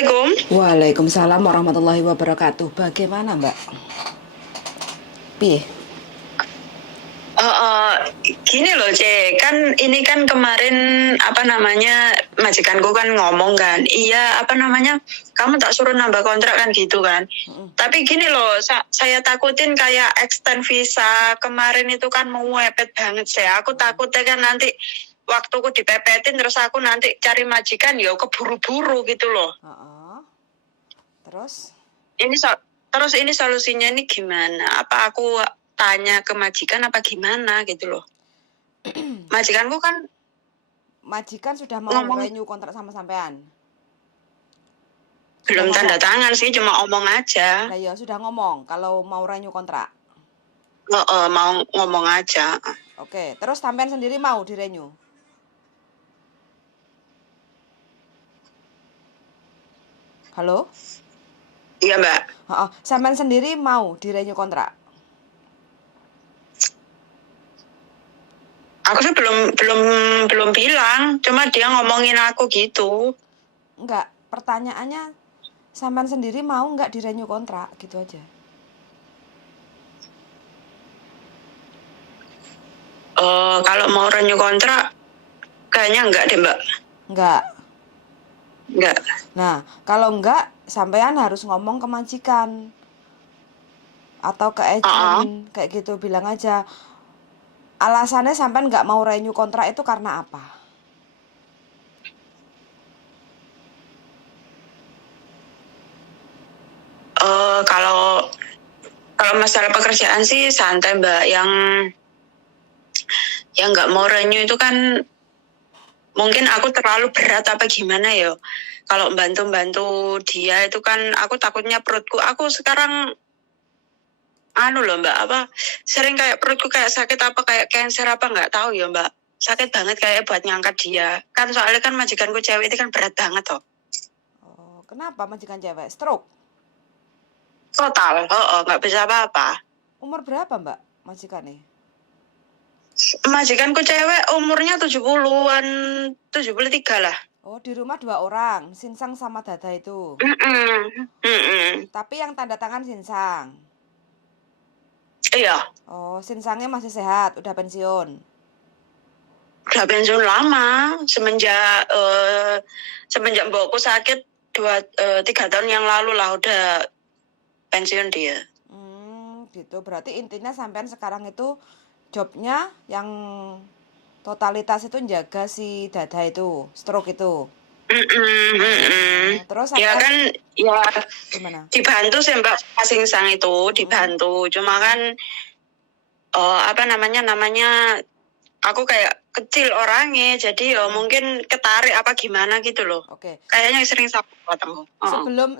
Assalamualaikum. Waalaikumsalam warahmatullahi wabarakatuh. Bagaimana, Mbak? Piye? Eh, eh, Gini loh, Cek. Kan ini kan kemarin apa namanya majikanku kan ngomong kan, iya apa namanya kamu tak suruh nambah kontrak kan gitu kan. Tapi gini loh, saya takutin kayak extend visa kemarin itu kan mau mepet banget saya. Aku takutnya kan nanti waktuku dipepetin terus aku nanti cari majikan ya keburu-buru gitu loh. Terus? Ini terus ini solusinya ini gimana? Apa aku tanya ke majikan apa gimana gitu loh? Majikanku kan Majikan sudah mau ngomong renew kontrak sama sampean? belum Sudah tanda ngomong? tangan sih, cuma omong aja. Lah ya, sudah ngomong kalau mau renew kontrak. Mau ngomong aja. Oke, terus sampean sendiri mau di renew? Halo? Iya Mbak. Sampean sendiri mau di renew kontrak? Aku sih belum bilang, cuma dia ngomongin aku gitu. Enggak, pertanyaannya sampean sendiri mau enggak di renew kontrak gitu aja. Kalau mau renew kontrak kayaknya enggak deh Mbak. Enggak. Enggak. Nah, kalau enggak sampean harus ngomong ke majikan atau ke agent kayak gitu, bilang aja alasannya sampean nggak mau renew kontrak itu karena apa? Kalau masalah pekerjaan sih santai Mbak. Yang nggak mau renew itu kan mungkin aku terlalu berat apa gimana ya. Kalau bantu dia itu kan aku takutnya perutku. Aku sekarang loh Mbak, sering kayak perutku kayak sakit apa kayak cancer apa nggak tahu ya Mbak. Sakit banget kayak buat ngangkat dia. Kan soalnya kan majikanku cewek itu kan berat banget toh. Oh, kenapa majikan cewek? Stroke? Total, nggak bisa apa-apa. Umur berapa Mbak majikannya? Majikanku cewek umurnya 70-an, 73 lah. Oh, di rumah 2 orang, Sinsang sama Dada itu. Tapi yang tanda tangan Sinsang. Iya. Oh, Sinsangnya masih sehat, udah pensiun. Udah pensiun lama, semenjak mbokku sakit 3 tahun yang lalu lah udah pensiun dia. Gitu. Berarti intinya sampean sekarang itu jobnya yang totalitas itu jaga si Dada itu, stroke itu. Terus ya kan ya gimana? dibantu sih Mbak Singsang itu dibantu, cuma kan apa namanya aku kayak kecil orangnya, jadi ya mungkin ketarik apa gimana gitu loh. Oke. Kayaknya sering sakit ketemu. Sebelum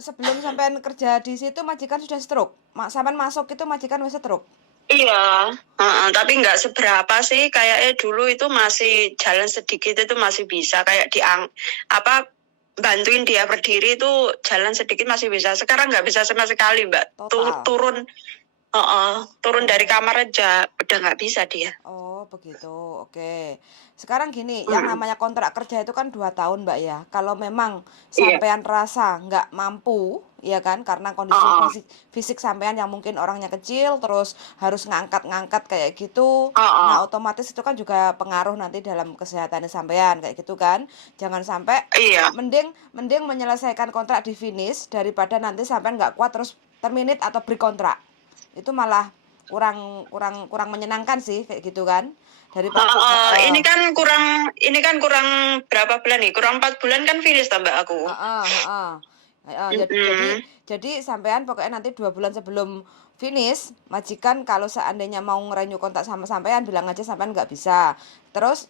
sampean kerja di situ majikan sudah stroke. Sampean masuk itu majikan wis stroke. Iya, tapi nggak seberapa sih. Kayaknya dulu itu masih jalan sedikit itu masih bisa kayak bantuin dia berdiri itu jalan sedikit masih bisa. Sekarang nggak bisa sama sekali Mbak. Turun dari kamar aja udah nggak bisa dia. Oh begitu, oke. Sekarang gini, yang namanya kontrak kerja itu kan 2 tahun Mbak ya. Kalau memang sampean rasa nggak mampu, ya kan, karena kondisi fisik sampean yang mungkin orangnya kecil, terus harus ngangkat-ngangkat kayak gitu, nah otomatis itu kan juga pengaruh nanti dalam kesehatan sampean kayak gitu kan. Jangan sampai, mending menyelesaikan kontrak di finish daripada nanti sampean nggak kuat terus terminate atau break kontrak. Itu malah kurang menyenangkan sih kayak gitu kan. Ini kan kurang berapa bulan nih? Kurang 4 bulan kan finish tambah aku. Jadi sampean pokoknya nanti 2 bulan sebelum finish, majikan kalau seandainya mau ngerenew kontak sama sampean bilang aja sampean nggak bisa. Terus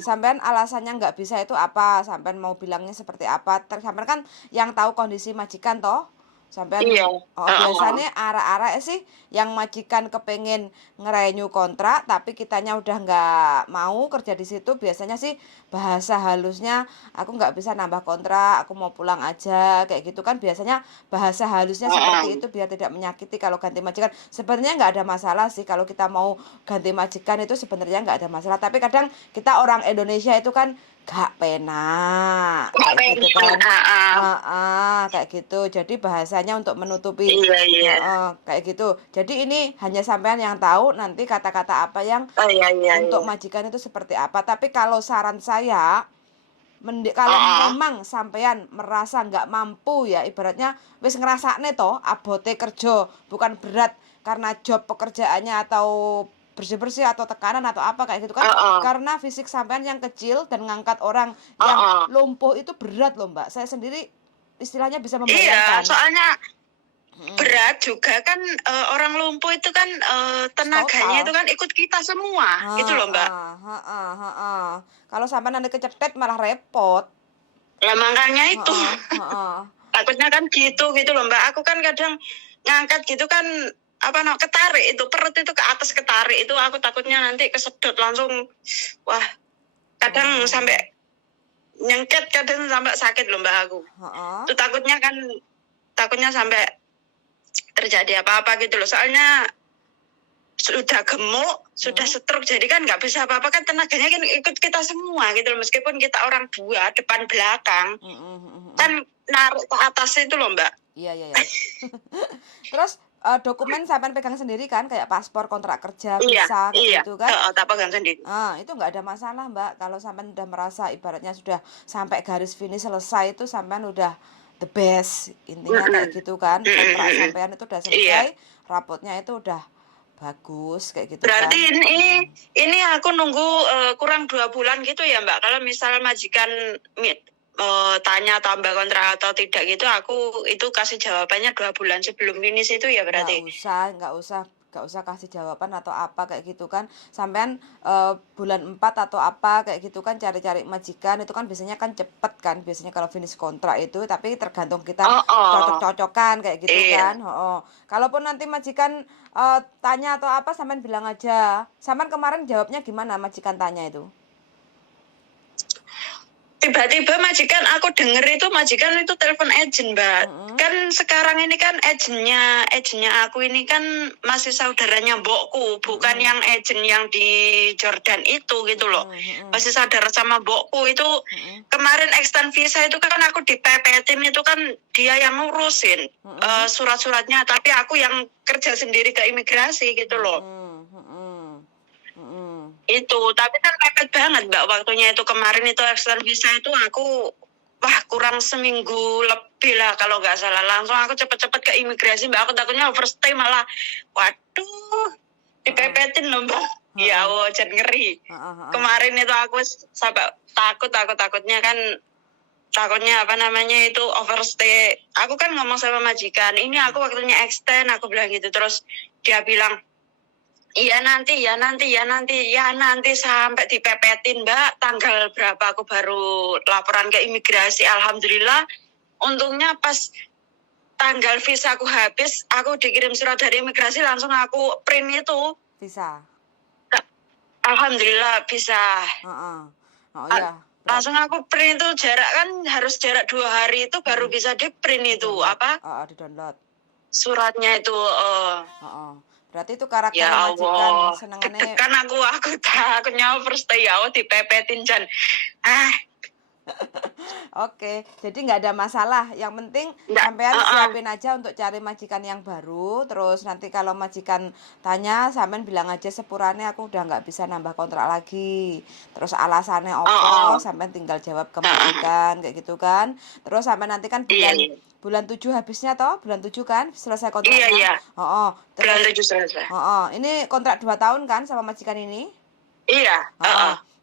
sampean alasannya nggak bisa itu apa? Sampean mau bilangnya seperti apa? Sampean kan yang tahu kondisi majikan toh. Sampean biasanya arah-arah sih yang majikan kepengen ngerenew kontrak tapi kitanya udah nggak mau kerja di situ, biasanya sih bahasa halusnya aku nggak bisa nambah kontrak, aku mau pulang aja kayak gitu kan, biasanya bahasa halusnya seperti itu biar tidak menyakiti. Kalau ganti majikan sebenarnya nggak ada masalah sih, kalau kita mau ganti majikan itu sebenarnya nggak ada masalah, tapi kadang kita orang Indonesia itu kan gak penak. gitu kan. Kayak gitu. Jadi bahasanya untuk menutupi kayak gitu. Jadi ini hanya sampean yang tahu nanti kata-kata apa yang untuk majikan itu seperti apa. Tapi kalau saran saya, kalau memang sampean merasa nggak mampu ya, ibaratnya wis ngerasakne toh abote kerja bukan berat karena job pekerjaannya atau bersih-bersih atau tekanan atau apa kayak gitu kan, karena fisik sampean yang kecil dan ngangkat orang yang lumpuh itu berat loh Mbak. Saya sendiri istilahnya bisa membayangkan. Iya, soalnya berat juga kan, orang lumpuh itu kan tenaganya itu kan ikut kita semua, gitu loh Mbak. Kalau sampai nanti kecetet malah repot. Lah makanya itu. Takutnya kan gitu loh Mbak. Aku kan kadang ngangkat gitu kan ketarik itu, perut itu ke atas ketarik itu, aku takutnya nanti kesedot langsung, wah kadang sampai nyengket, kadang sampai sakit loh Mbak aku. Itu takutnya sampai terjadi apa-apa gitu loh, soalnya sudah gemuk, sudah stroke, jadi kan nggak bisa apa-apa kan, tenaganya kan ikut kita semua gitu loh, meskipun kita orang dua depan belakang kan naruh ke atas itu loh Mbak. Iya. Terus dokumen sampean pegang sendiri kan, kayak paspor, kontrak kerja, visa gitu kan? Iya, tak pegang sendiri. Itu nggak ada masalah Mbak. Kalau sampean udah merasa ibaratnya sudah sampai garis finish selesai, itu sampean udah the best, intinya kayak gitu kan. Kontrak sampean itu udah selesai, rapotnya itu udah bagus kayak gitu. Berarti kan? ini aku nunggu kurang 2 bulan gitu ya Mbak. Kalau misal majikan tanya tambah kontrak atau tidak gitu, aku itu kasih jawabannya 2 bulan sebelum finish itu ya berarti. Nggak usah kasih jawaban atau apa kayak gitu kan. Sampean bulan 4 atau apa kayak gitu kan, cari-cari majikan itu kan biasanya kan cepet kan, biasanya kalau finish kontrak itu, tapi tergantung kita cocok-cocokan kayak gitu kan. Kalaupun nanti majikan tanya atau apa, sampean bilang aja. Sampean kemarin jawabnya gimana majikan tanya itu? Tiba-tiba majikan, aku denger itu majikan itu telepon agent Mbak. Kan sekarang ini kan agentnya aku ini kan masih saudaranya mbokku, bukan yang agent yang di Jordan itu gitu loh. Masih saudara sama mbokku itu. Kemarin extend visa itu kan aku dipepetin, itu kan dia yang ngurusin surat-suratnya, tapi aku yang kerja sendiri ke imigrasi gitu loh. Itu, tapi kan mepet banget Mbak waktunya itu. Kemarin itu extend visa itu aku kurang seminggu lebih lah kalau nggak salah. Langsung aku cepet-cepet ke imigrasi Mbak. Aku takutnya overstay malah, waduh, dipepetin loh Mbak. Ya Allah, jadi ngeri. Kemarin itu aku sampai takutnya itu overstay. Aku kan ngomong sama majikan, ini aku waktunya extend, aku bilang gitu. Terus dia bilang, iya nanti sampai dipepetin Mbak. Tanggal berapa aku baru laporan ke imigrasi. Alhamdulillah, untungnya pas tanggal visa aku habis, aku dikirim surat dari imigrasi, langsung aku print itu. Visa. Alhamdulillah bisa. Iya. Langsung aku print itu, harus jarak 2 hari itu baru bisa di print itu di download. Suratnya itu. Berarti itu karakter ya majikan senengannya. Kan aku takutnya overstay ya, dipepetin Jan. Oke, jadi nggak ada masalah. Yang penting sampean siapin aja untuk cari majikan yang baru. Terus nanti kalau majikan tanya, sampean bilang aja sepurane aku udah nggak bisa nambah kontrak lagi. Terus alasannya apa? Sampean tinggal jawab ke majikan kayak gitu kan. Terus sampean nanti kan bulan 7 habisnya toh, bulan 7 kan selesai kontraknya. Iya. Terus, bulan 7 selesai. Ini kontrak 2 tahun kan sama majikan ini? Iya.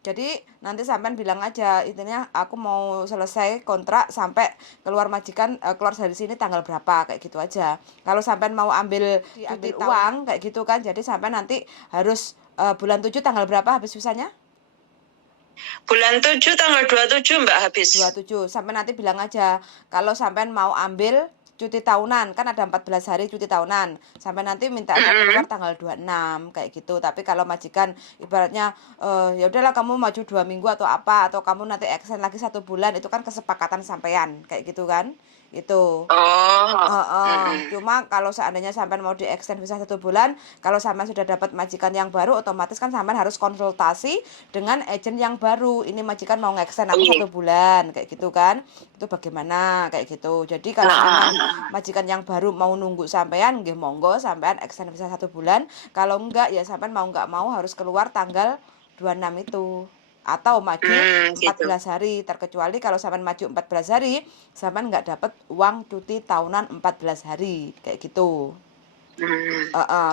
Jadi nanti sampean bilang aja, intinya aku mau selesai kontrak sampai keluar majikan, keluar dari sini tanggal berapa kayak gitu aja. Kalau sampean mau ambil uang kayak gitu kan, jadi sampean nanti harus bulan 7 tanggal berapa habis visanya? Bulan 7 tanggal 27 Mbak habis. 27. Sampai nanti bilang aja kalau sampean mau ambil cuti tahunan, kan ada 14 hari cuti tahunan. Sampai nanti minta aja keluar tanggal 26 kayak gitu. Tapi kalau majikan ibaratnya ya udahlah kamu maju 2 minggu atau apa, atau kamu nanti extend lagi 1 bulan, itu kan kesepakatan sampean kayak gitu kan. Itu. Oh. Cuma kalau seandainya sampean mau di-extend visa 1 bulan, kalau sampean sudah dapat majikan yang baru, otomatis kan sampean harus konsultasi dengan agent yang baru. Ini majikan mau nge-extend aku 1 bulan, kayak gitu kan. Itu bagaimana, kayak gitu. Jadi kalau memang majikan yang baru mau nunggu sampean, nggih monggo sampean extend visa 1 bulan. Kalau enggak ya sampean mau enggak mau harus keluar tanggal 26 itu. Atau maju Gitu. 14 hari, terkecuali kalau sampean maju 14 hari sampean nggak dapat uang cuti tahunan 14 hari kayak gitu.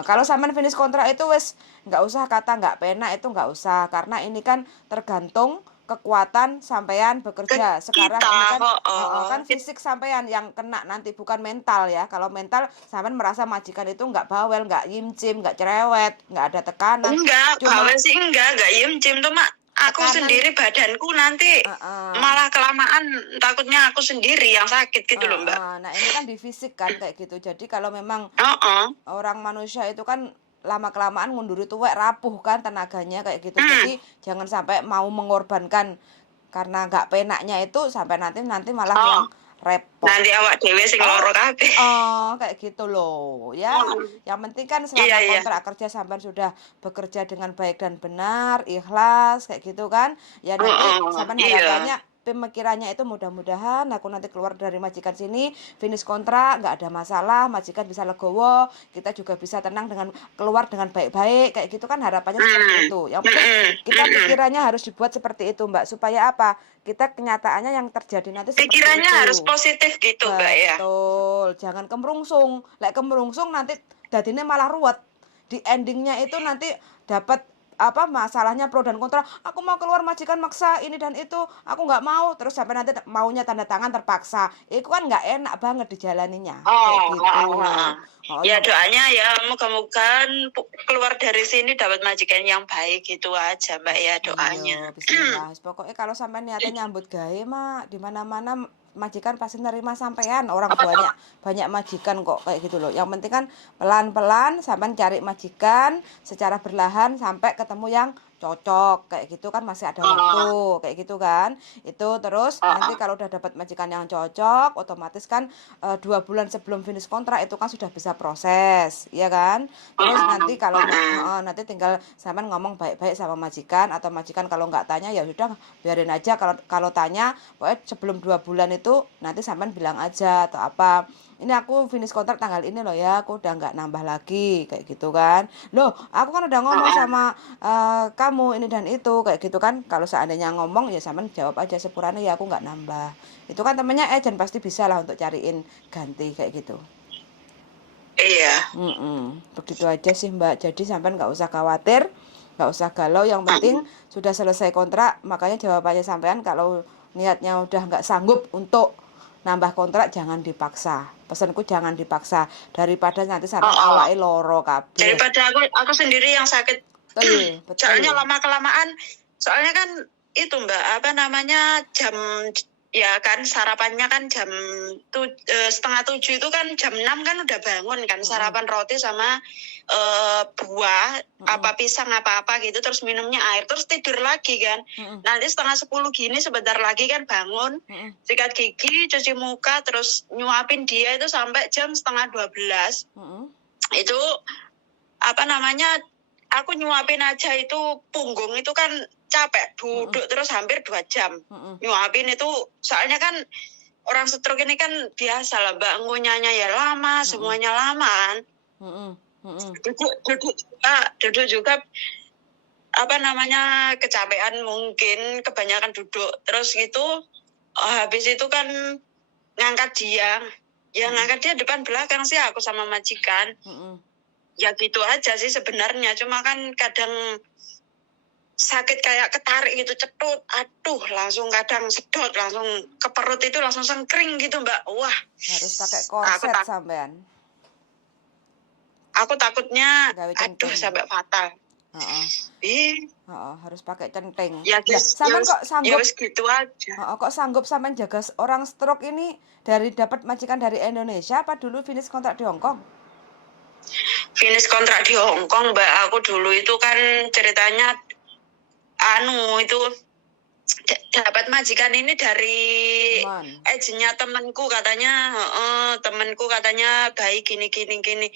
Kalau sampean finish kontrak itu wes nggak usah kata nggak penak, itu nggak usah, karena ini kan tergantung kekuatan sampean bekerja. Sekarang Kita, ini kan fisik sampean yang kena nanti, bukan mental ya. Kalau mental sampean merasa majikan itu nggak bawel, nggak yimcim, nggak cerewet, nggak ada tekanan. Enggak, bawel sih enggak yimcim tuh mak. Aku Tekanan. sendiri badanku nanti malah kelamaan takutnya aku sendiri yang sakit gitu loh mbak. Nah ini kan di fisik kan kayak gitu. Jadi kalau memang orang manusia itu kan lama kelamaan ngunduri tuwek rapuh kan tenaganya kayak gitu. Jadi jangan sampai mau mengorbankan karena nggak penaknya itu sampai nanti malah yang repot. Nanti awak dewe sing loro kabeh. Kayak gitu loh ya. Yang penting kan selama kontrak kerja sampean sudah bekerja dengan baik dan benar, ikhlas kayak gitu kan. Ya nanti sampean harapannya pemikirannya itu mudah-mudahan aku nanti keluar dari majikan sini, finish kontrak, nggak ada masalah, majikan bisa legowo, kita juga bisa tenang dengan keluar dengan baik-baik, kayak gitu kan harapannya seperti itu. Yang penting kita pikirannya harus dibuat seperti itu Mbak, supaya apa? Kita kenyataannya yang terjadi nanti seperti pikirannya itu. harus positif gitu Mbak ya. Betul, jangan kemerungsung. Lek kemerungsung nanti dadine malah ruwet. Di endingnya itu nanti dapat masalahnya pro dan kontra. Aku mau keluar majikan maksa ini dan itu, aku nggak mau, terus sampai nanti maunya tanda tangan terpaksa, itu kan nggak enak banget dijalaninya kayak gitu. Ya doanya ya moga-moga keluar dari sini dapat majikan yang baik, gitu aja Mbak ya doanya. Bismillah. Pokoknya kalau sampai niatnya nyambut gawe mah di mana-mana majikan pasti nerima sampean. Orang banyak majikan kok kayak gitu loh. Yang penting kan pelan-pelan sampean cari majikan secara berlahan sampai ketemu yang cocok kayak gitu kan, masih ada waktu kayak gitu kan. Itu terus nanti kalau udah dapat majikan yang cocok, otomatis kan 2 bulan sebelum finish kontrak itu kan sudah bisa proses, ya kan. Terus nanti kalau nanti tinggal sampean ngomong baik-baik sama majikan, atau majikan kalau nggak tanya ya sudah biarin aja. Kalau tanya pokoknya sebelum 2 bulan itu nanti sampean bilang aja atau apa, ini aku finish kontrak tanggal ini loh ya, aku udah nggak nambah lagi kayak gitu kan. Loh aku kan udah ngomong sama kamu ini dan itu kayak gitu kan. Kalau seandainya ngomong ya sampean jawab aja sepurane ya aku nggak nambah. Itu kan temennya agent pasti bisa lah untuk cariin ganti kayak gitu. Iya. Begitu aja sih Mbak. Jadi sampean nggak usah khawatir, nggak usah galau. Yang penting sudah selesai kontrak. Makanya jawabannya sampean kalau niatnya udah nggak sanggup untuk nambah kontrak, jangan dipaksa. Pesanku jangan dipaksa, daripada nanti sampai awake loro kabeh. Daripada aku sendiri yang sakit. Betul. Soalnya lama kelamaan, soalnya kan itu Mbak, jam ya kan sarapannya kan jam 6:30 itu kan jam 6 kan udah bangun kan, sarapan roti sama buah pisang apa gitu, terus minumnya air, terus tidur lagi kan. Nanti 9:30 gini sebentar lagi kan bangun, sikat gigi, cuci muka, terus nyuapin dia itu sampai jam 11:30. Itu aku nyuapin aja itu punggung itu kan capek, duduk terus hampir 2 jam nyuapin itu. Soalnya kan orang stroke ini kan biasa lah Mbak, ngunyahnya ya lama, semuanya lama kan. Duduk juga kecapean, mungkin kebanyakan duduk terus gitu. Habis itu kan ngangkat dia depan belakang sih aku sama majikan. Ya gitu aja sih sebenarnya, cuma kan kadang sakit kayak ketarik gitu, cetut, aduh langsung kadang sedot, langsung ke perut itu langsung sengkring gitu Mbak. Wah, harus pakai korset sampean. Aku takutnya sampai fatal. Harus pakai centeng. Ya, sampean kok sanggup? Ya gitu aja. Kok sanggup sampean jaga orang stroke ini dari dapat majikan dari Indonesia apa dulu finish kontrak di Hong Kong? Finish kontrak di Hong Kong Mbak. Aku dulu itu kan ceritanya itu dapat majikan ini dari Teman. agennya temanku katanya, temanku katanya baik gini.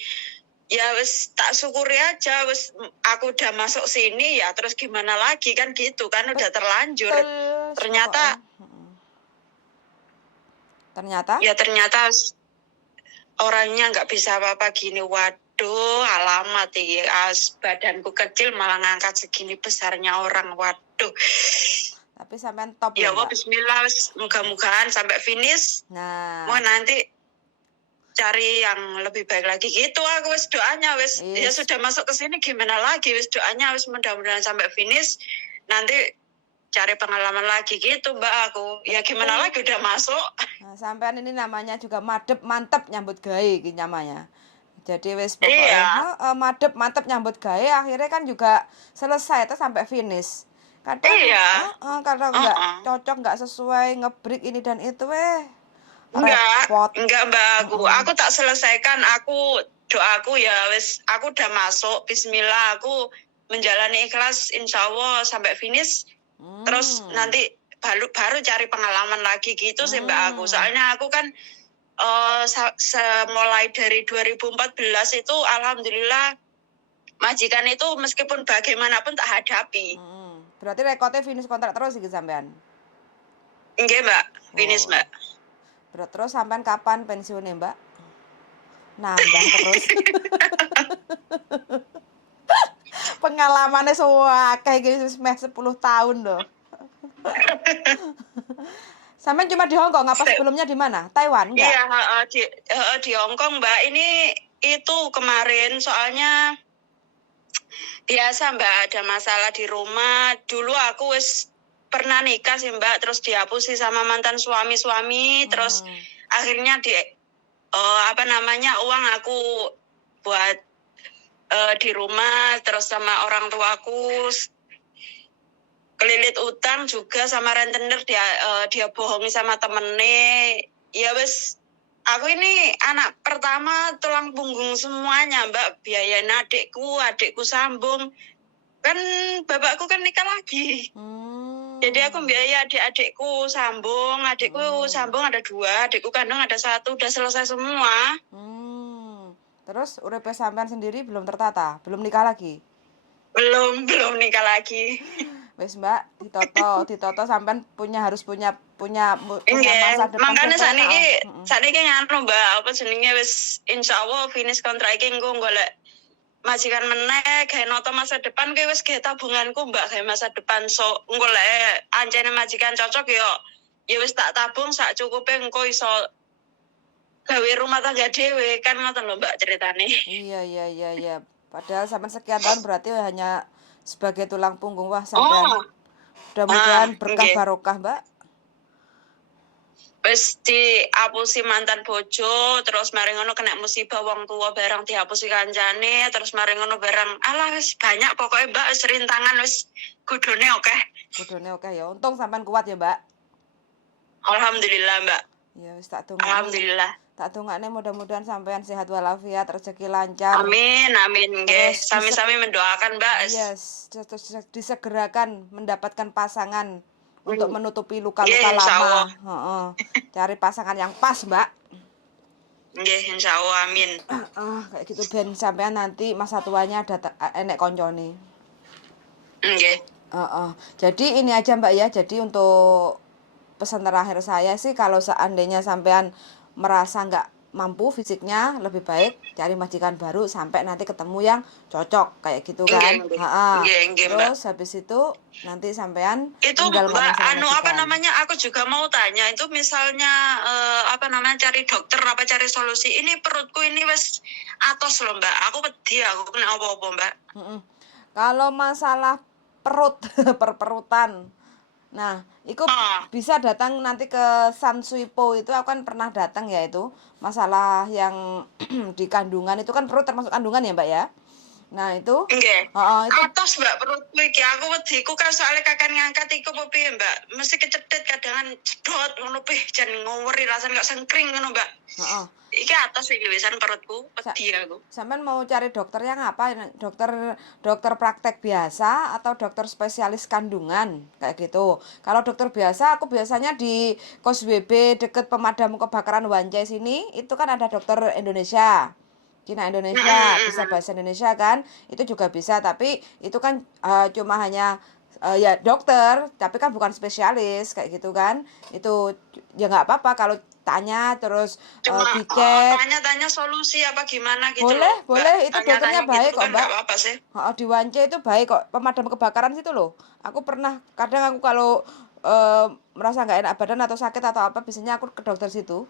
Ya wis tak syukuri aja, wis aku udah masuk sini ya terus gimana lagi kan gitu kan udah terlanjur. Betul, Ternyata pokoknya. Ternyata ya ternyata orangnya nggak bisa apa-apa gini. Waduh, alamat ya, badanku kecil malah ngangkat segini besarnya orang. Waduh. tapi sampean top Ya loh, Allah, Mbak. bismillah, mudah-mudahan sampai finish. Nah, Mau nanti cari yang lebih baik lagi gitu. Aku wis doanya wis ya is. sudah masuk ke sini gimana lagi, wis doanya wis mudah-mudahan sampai finish. Nanti cari pengalaman lagi gitu Mbak aku. Ya gimana lagi udah masuk. Nah, sampean ini namanya juga madep mantep nyambut gawe iki namanya. Jadi wis Iya. pokoknya madep mantep nyambut gawe akhirnya kan juga selesai itu sampai finish. Kadang Iya. kadang nggak cocok, nggak sesuai, ngebreak ini dan itu repot. Enggak Mbak aku. Aku tak selesaikan. Aku doaku ya wis aku udah masuk. Bismillah aku menjalani ikhlas insya Allah sampai finish. Terus nanti baru cari pengalaman lagi gitu sih Mbak aku. Soalnya aku kan mulai dari 2014 itu alhamdulillah majikan itu meskipun bagaimanapun tak hadapi. Berarti rekodnya finish kontrak terus iki sampean. Nggih Mbak, finish Mbak. Terus sampean kapan pensiunnya Mbak? Nambah terus. Pengalamannya kayak gini meh 10 tahun loh. Sampean cuma di Hong Kong, apa sebelumnya di mana? Taiwan enggak? Iya, di Hong Kong Mbak. Ini itu kemarin soalnya biasa Mbak ada masalah di rumah. Dulu aku wis pernah nikah sih Mbak, terus dihapusi sama mantan suami. Terus akhirnya uang aku buat di rumah, terus sama orang tuaku kelilit utang juga sama rentenir, dia bohongi sama temennya. Ya wis aku ini anak pertama, tulang punggung semuanya Mbak, biayain adikku sambung. Kan bapakku kan nikah lagi. Jadi aku biaya adikku sambung ada 2, adikku kandung ada 1, udah selesai semua. Terus uripe sampean sendiri belum tertata, belum nikah lagi? Belum nikah lagi. Wes Mbak, ditoto sampean harus punya masa depan. Makanya sakniki nganu Mbak, apa jenenge wis insyaallah finish kontrak iki engko golek majikan meneh gawe noto masa depan ki wis gawe tabunganku Mbak, gawe masa depan engko lek ancene majikan cocok ya wis tak tabung sak cukupe engko iso gawe rumah tangga dhewe kan ngoten lho Mbak ceritane. Iya. Padahal sampean sekian tahun berarti hanya sebagai tulang punggung. Wah sampean. Mudah-mudahan berkah barokah Mbak. Wis diapusi mantan bojo, terus mari ngono kena musibah wong tua barang dihapusi kancane, terus mari ngono barang alah wis banyak pokoknya Mbak wis rintangan wis kudune oke. Ya. Untung sampean kuat ya Mbak. Alhamdulillah Mbak. Ya wis tak tunggu. Alhamdulillah. Tak tungane mudah-mudahan sampean sehat walafiat, rezeki lancar. Amin nggih. Sami-sami mendoakan Mbak. Yes, disegerakan mendapatkan pasangan untuk menutupi luka-luka lama. Cari pasangan yang pas, Mbak. Nggih, insyaallah amin. Kayak gitu ben sampean nanti masa tuanya ada enek koncone. Nggih. Jadi ini aja Mbak ya. Jadi untuk pesan terakhir saya sih kalau seandainya sampean merasa nggak mampu fisiknya, lebih baik cari majikan baru sampai nanti ketemu yang cocok kayak gitu kan. Terus habis itu nanti sampean itu Mbak aku juga mau tanya itu misalnya cari dokter apa cari solusi ini perutku ini wes atos loh Mbak, aku pedih aku kena apa-apa Mbak. Kalau masalah perut perperutan, nah, itu bisa datang nanti ke Sansuipo itu aku kan pernah datang ya itu masalah yang di kandungan itu kan perut termasuk kandungan ya Mbak ya. Nah, itu. Nggih. Itu Atos Mbak perutku iki aku wediku kan soalnya kakek ngangkat iku apa piye Mbak. Mesti kecedet kadangan jedot ngono pih jan ngoweri rasane kok sengkring ngono Mbak. heeh. Iki atos iki wisan perutku wedi aku. Sampean mau cari dokter yang apa? Dokter praktek biasa atau dokter spesialis kandungan kayak gitu. Kalau dokter biasa, aku biasanya di Kos WB deket pemadam kebakaran Wancai sini, itu kan ada dokter Indonesia. Cina Indonesia, bisa bahasa Indonesia kan? Itu juga bisa, tapi itu kan cuma hanya ya dokter, tapi kan bukan spesialis kayak gitu kan. Itu ya nggak apa-apa kalau tanya terus Cuma dicek. tanya-tanya solusi apa gimana gitu Boleh, loh. boleh. Itu dokternya Tanya-tanya baik gitu kok, kan Mbak. nggak apa-apa sih. Di Wance itu baik kok. Pemadam kebakaran situ loh. Aku pernah, kadang aku kalau merasa nggak enak badan atau sakit atau apa, biasanya aku ke dokter situ.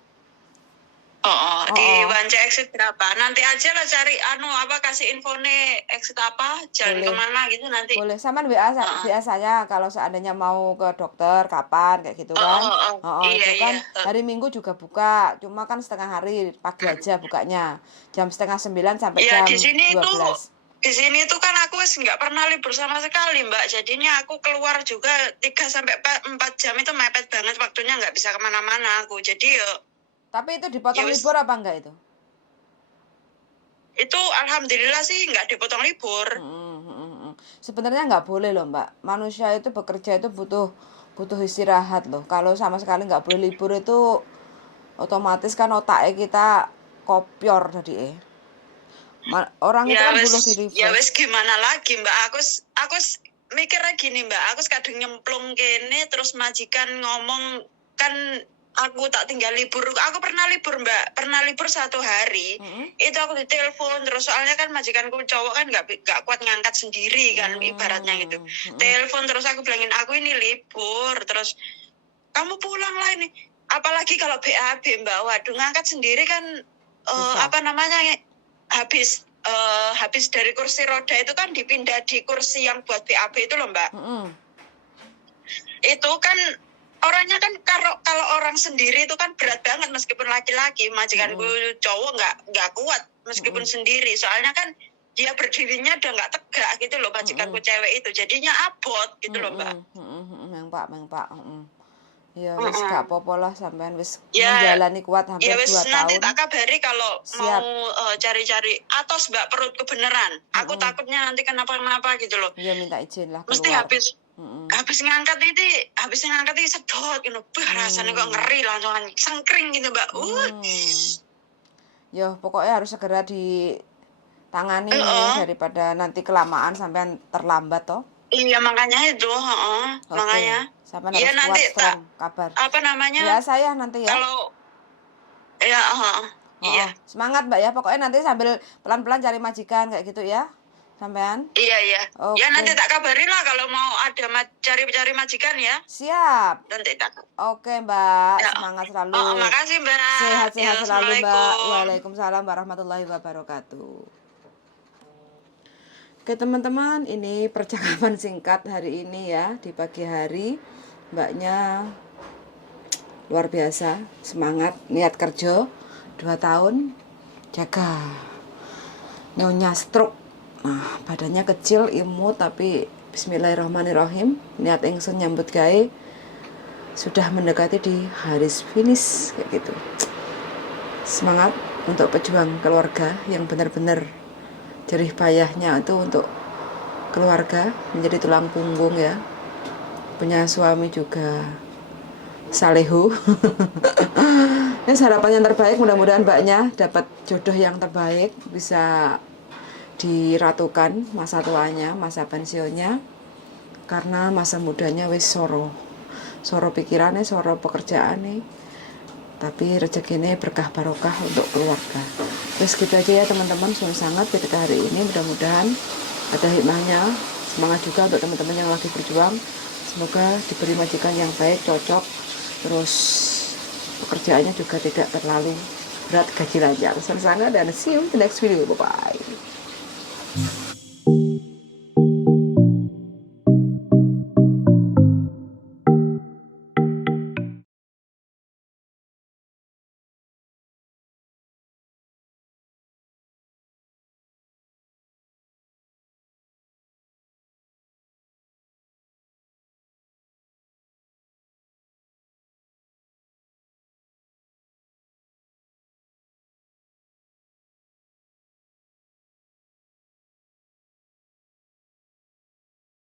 Di Wance exit berapa? Nanti aja lah cari kasih infone exit apa, jalan Boleh. kemana gitu nanti. Boleh, sama WA saya kalau seandainya mau ke dokter kapan kayak gitu kan. Iya, Itu kan iya. hari Minggu juga buka, cuma kan setengah hari, pagi aja bukanya. Jam 8:30 sampai Iya, jam di sini 12. Di sini tuh kan aku wis nggak pernah libur sama sekali Mbak. Jadinya aku keluar juga 3 sampai 4 jam itu mepet banget waktunya, nggak bisa kemana-mana aku. Jadi Tapi itu dipotong ya wis. libur apa enggak itu? Itu alhamdulillah sih nggak dipotong libur. Sebenarnya nggak boleh loh Mbak. Manusia itu bekerja itu butuh istirahat loh. Kalau sama sekali nggak boleh libur itu otomatis kan otaknya kita kopior tadi orang itu kan butuh di refresh. Ya wes gimana lagi Mbak. Aku mikirnya gini Mbak. Aku kadang nyemplung kene terus majikan ngomong kan aku tak tinggal libur. Aku pernah libur Mbak. Pernah libur 1 hari. Itu aku ditelepon terus soalnya kan majikanku cowok kan nggak kuat ngangkat sendiri kan ibaratnya gitu. Telepon terus aku bilangin aku ini libur terus kamu pulang lah ini. Apalagi kalau BAB Mbak. Waduh ngangkat sendiri kan habis dari kursi roda itu kan dipindah di kursi yang buat BAB itu loh Mbak. Itu kan orangnya kan kalau orang sendiri itu kan berat banget meskipun laki-laki. Majikanku cowok nggak kuat meskipun sendiri. Soalnya kan dia berdirinya udah nggak tegak gitu loh majikanku cewek itu. Jadinya abot gitu loh Mbak. Meng Pak. Ya wis gak apa-apa lah sampean wis menjalani kuat hampir 2 tahun. Nanti tak kabari kalau mau cari-cari atos Mbak perutku beneran. Aku takutnya nanti kenapa-napa gitu loh. Iya minta izin lah keluar. Mesti habis ngangkat ini sedot gitu. Rasanya kok ngeri langsung sengkring gitu Mbak. Ya pokoknya harus segera ditangani nih daripada nanti kelamaan sampean terlambat toh. Iya makanya itu, makanya. Sampai harus nanti kuat kabar. Apa namanya? Ya saya nanti ya. Kalau iya. Semangat Mbak ya. Pokoknya nanti sambil pelan-pelan cari majikan kayak gitu ya. Sampean? Iya. Ya nanti tak kabarin lah kalau mau ada cari majikan ya. Siap. Nanti tak. Oke Mbak, semangat selalu. Makasih Mbak. Sehat-sehat selalu Mbak. Waalaikumsalam warahmatullahi wabarakatuh. Oke teman-teman, ini percakapan singkat hari ini ya, di pagi hari. Mbaknya luar biasa, semangat, niat kerja 2 tahun, jaga nyonya stroke. Nah, badannya kecil, imut, tapi bismillahirrahmanirrahim, niat ingsun nyambut gawe sudah mendekati di garis finish kayak gitu. Semangat untuk pejuang keluarga yang benar-benar jerih payahnya itu untuk keluarga, menjadi tulang punggung ya, punya suami juga salehu. Ini harapan yang terbaik, mudah-mudahan mbaknya dapat jodoh yang terbaik, bisa diratukan masa tuanya, masa pensiunnya, karena masa mudanya wis soro pikirannya, soro pekerjaannya, tapi rezekinya berkah barokah untuk keluarga. Terus gitu aja ya teman-teman, sangat ketika hari ini mudah-mudahan ada hikmahnya. Semangat juga untuk teman-teman yang lagi berjuang, semoga diberi majikan yang baik, cocok, terus pekerjaannya juga tidak terlalu berat, gaji lancar. Sangat dan see you in the next video, bye bye.